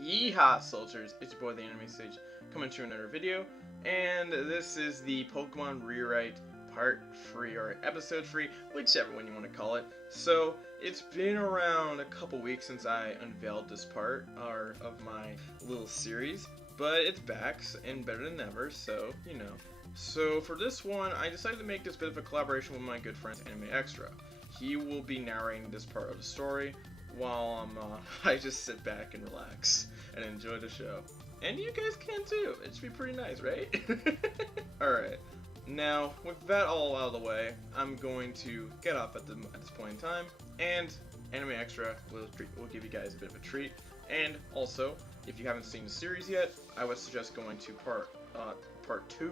Yeehaw, soldiers! It's your boy, the Anime Sage, coming to another video, and this is the Pokemon Rewrite Part 3, or Episode 3, whichever one you want to call it. So, it's been around a couple weeks since I unveiled this part of my little series, but it's back, and better than ever, so, you know. So, for this one, I decided to make this bit of a collaboration with my good friend Animextra. He will be narrating this part of the story, while I just sit back and relax and enjoy the show. And you guys can too. It should be pretty nice, right? Alright. Now, with that all out of the way, I'm going to get off at this point in time, and Animextra will give you guys a bit of a treat. And also, if you haven't seen the series yet, I would suggest going to part 2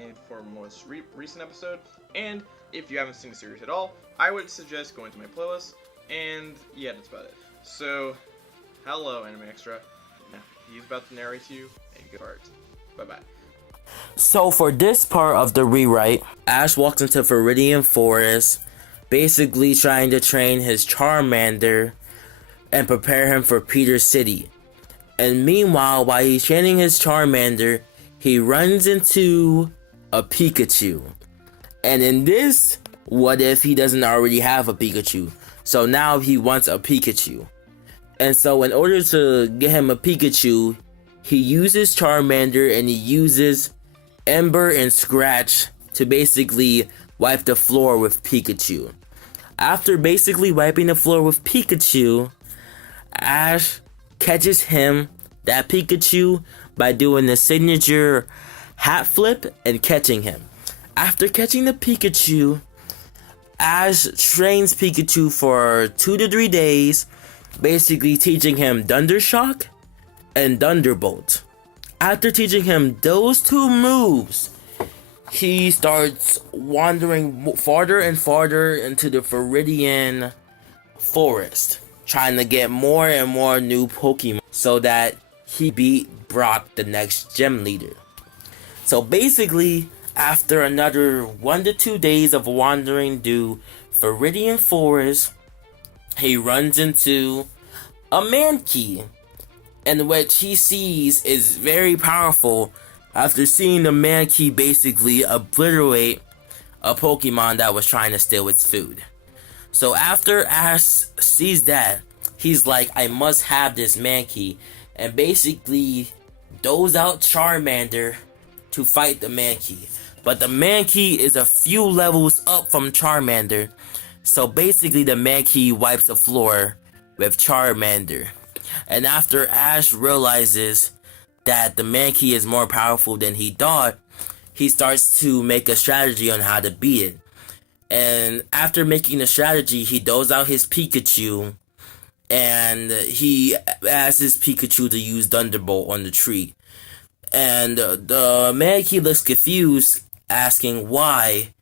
and for the most recent episode. And if you haven't seen the series at all, I would suggest going to my playlist. And yeah, that's about it. So, hello, Animextra. Now, he's about to narrate to you a good part. Bye-bye. So for this part of the rewrite, Ash walks into Viridian Forest, basically trying to train his Charmander and prepare him for Pewter City. And meanwhile, while he's training his Charmander, he runs into a Pikachu. And in this, what if he doesn't already have a Pikachu? So now he wants a Pikachu. And so in order to get him a Pikachu, he uses Charmander and he uses Ember and Scratch to basically wipe the floor with Pikachu. After basically wiping the floor with Pikachu, Ash catches that Pikachu, by doing the signature hat flip and catching him. After catching the Pikachu, Ash trains Pikachu for 2 to 3 days, basically teaching him Thundershock and Thunderbolt. After teaching him those 2 moves, he starts wandering farther and farther into the Viridian Forest, trying to get more and more new Pokemon so that he beat Brock, the next gym leader. So basically, after another 1 to 2 days of wandering through Viridian Forest, he runs into a mankey, in which he sees is very powerful after seeing the mankey basically obliterate a Pokemon that was trying to steal its food. So after Ash sees that, he's like, I must have this mankey, and basically doles out Charmander to fight the mankey. But the mankey is a few levels up from Charmander, so basically the mankey wipes the floor with Charmander. And after Ash realizes that the mankey is more powerful than he thought, he starts to make a strategy on how to beat it. And after making the strategy, he doles out his Pikachu, and he asks his Pikachu to use Thunderbolt on the tree. And the mankey looks confused, asking why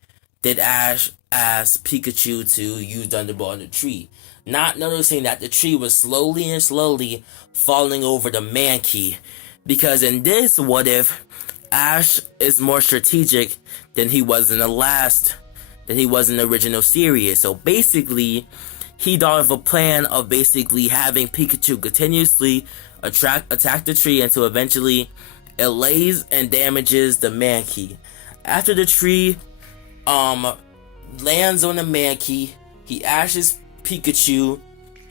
did Ash ask Pikachu to use Thunderbolt on the tree, not noticing that the tree was slowly falling over the mankey. Because in this what if, Ash is more strategic than he was in the original series. So basically, he thought of a plan of basically having Pikachu continuously attack the tree until eventually it lays and damages the mankey. After the tree lands on the mankey, he asks Pikachu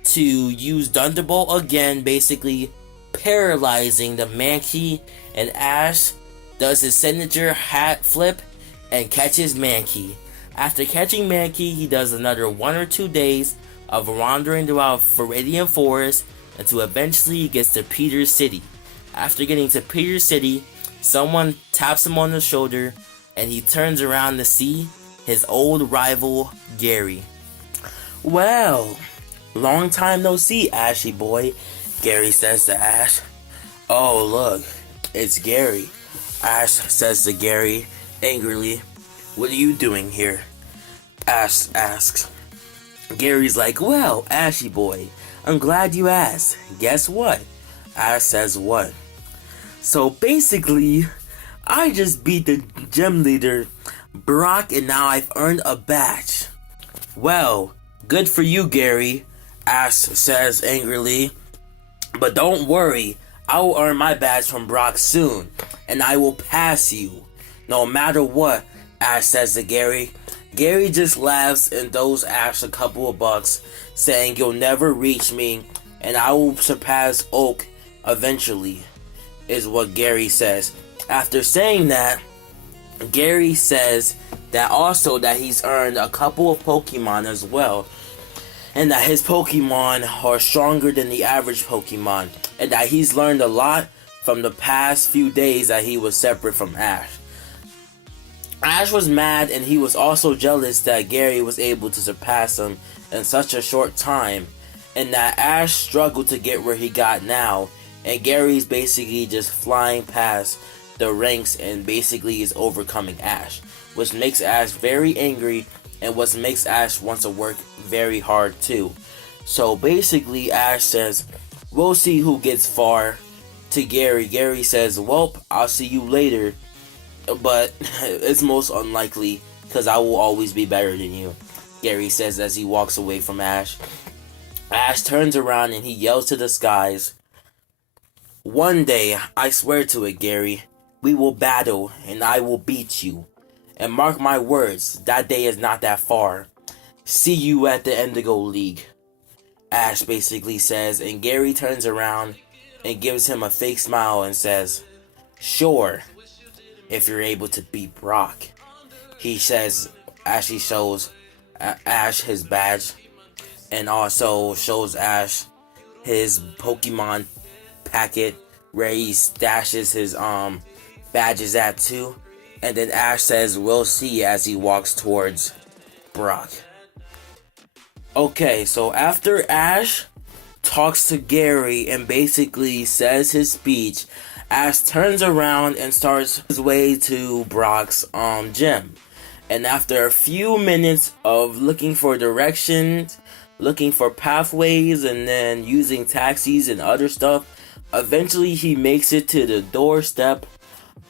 to use Thunderbolt again, basically paralyzing the mankey, and Ash does his signature hat flip and catches Mankey. After catching Mankey, he does another 1 or 2 days of wandering throughout Viridian Forest until eventually he gets to Pewter City. After getting to Pewter City, someone taps him on the shoulder and he turns around to see his old rival, Gary. Well, long time no see, Ashy boy, Gary says to Ash. Oh, look, it's Gary, Ash says to Gary angrily. What are you doing here? Ash asks. Gary's like, well, Ashy boy, I'm glad you asked. Guess what? Ash says what? So basically, I just beat the gym leader, Brock, and now I've earned a badge. Well, good for you, Gary, Ash says angrily. But don't worry, I will earn my badge from Brock soon, and I will pass you. No matter what, Ash says to Gary. Gary just laughs and throws Ash a couple of bucks, saying you'll never reach me, and I will surpass Oak eventually, is what Gary says. After saying that, Gary says that also that he's earned a couple of Pokemon as well, and that his Pokemon are stronger than the average Pokemon, and that he's learned a lot from the past few days that he was separate from Ash. Ash was mad, and he was also jealous that Gary was able to surpass him in such a short time, and that Ash struggled to get where he got now, and Gary's basically just flying past the ranks and basically is overcoming Ash, which makes Ash very angry and what makes Ash want to work very hard too. So basically Ash says, we'll see who gets far, to Gary. Gary says, welp, I'll see you later, but it's most unlikely because I will always be better than you, Gary says as he walks away from Ash. Ash turns around and he yells to the skies, one day, I swear to it, Gary, we will battle and I will beat you. And mark my words, that day is not that far. See you at the Indigo League, Ash basically says, and Gary turns around and gives him a fake smile and says, sure, if you're able to beat Brock, he says as he shows Ash his badge and also shows Ash his Pokemon packet where he stashes his badges at too. And then Ash says, we'll see, as he walks towards Brock. Okay, so after Ash talks to Gary and basically says his speech, Ash turns around and starts his way to Brock's gym. And after a few minutes of looking for directions, looking for pathways, and then using taxis and other stuff, eventually he makes it to the doorstep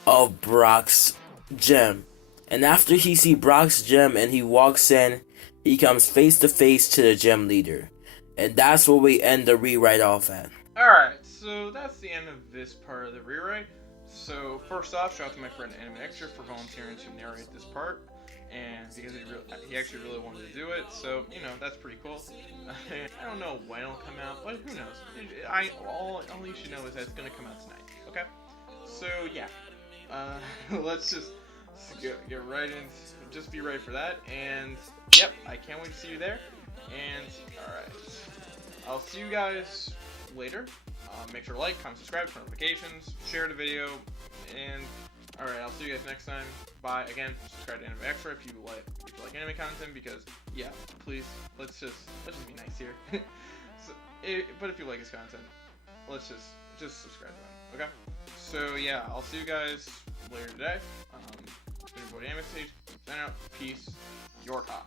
of Brock's gym. And after he sees Brock's gym and he walks in, he comes face to face to the gym leader. And that's where we end the rewrite off at. Alright, so that's the end of this part of the rewrite. So first off, shout out to my friend Animextra for volunteering to narrate this part. And because he actually really wanted to do it, so, you know, that's pretty cool. I don't know when it'll come out, but who knows. All you should know is that it's going to come out tonight, okay? So, yeah. Let's just get right in. Just be ready for that. And, yep, I can't wait to see you there. And, alright. I'll see you guys later. Make sure to like, comment, subscribe, turn notifications, share the video, and alright, I'll see you guys next time. Bye. Again, subscribe to Animextra if you like anime content, because yeah, please let's just be nice here. But if you like his content, let's just subscribe to him. Okay? So yeah, I'll see you guys later today. It's been your boy Animextra. Sign out. Peace. Yorthaw.